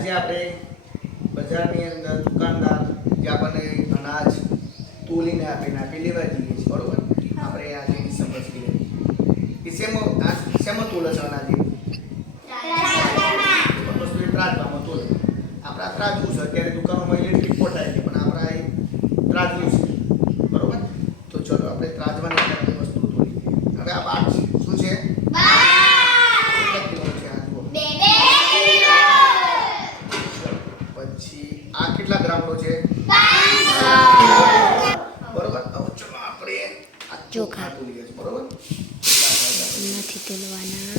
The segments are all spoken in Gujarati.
આજે આપણે બજારની અંદર દુકાનદાર જે આપણને અનાજ તોલીને આપીને આપી લેવા જઈએ છીએ બરોબર? આપણે આજે સમજ લઈએ. શેમાં આ શેમાં તોલે છે અનાજ ત્રાજવામાં તોલે? આપણા ત્રાજવું છે અત્યારે દુકાનોમાં ઇલેક્ટ્રિક પોટાય છે પણ આપણા એ ત્રાજવું છે. બરોબર? તો ચલો આપણે ત્રાજવાની વસ્તુ તોલી હવે આ બાટ છે શું છે કેટલા કિલોનો છે આ જુઓ પછી આ કેટલા ગ્રામનો છે? બરોબર. ચલો આપણે આ ચોખા તોલીએ છીએ બરોબર? નથી તોલવાના.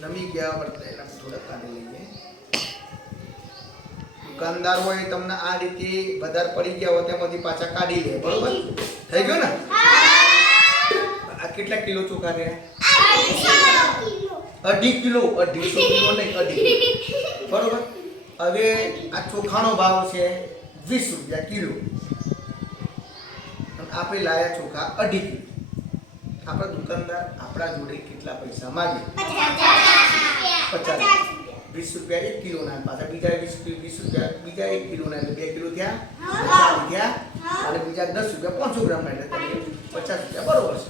નમી ગયા વર્તે એના થોડા કાઢી લઈએ. દુકાનદાર હોય તમને આ રીતે વધારે પડી ગયા હોય તેમાંથી પાછા કાઢી લે બરોબર? થઈ ગયું ને? કેટલા કિલો ચોખા રહ્યા અઢી કિલો અઢીસો કિલો નહીં અઢી બરોબર? હવે આ ચોખાનો ભાવ છે વીસ રૂપિયા કિલો. આપણે લાયા ચોખા અઢી કિલો. આપણા દુકાનદાર આપણા જોડે કેટલા પૈસા માગે? પચાસ વીસ રૂપિયા એક કિલોના પાછા બીજા વીસ વીસ રૂપિયા બીજા એક કિલો ના એટલે બે કિલો થયા થયા. અને બીજા દસ રૂપિયા પાંચસો ગ્રામ ના એટલે પચાસ રૂપિયા બરોબર છે.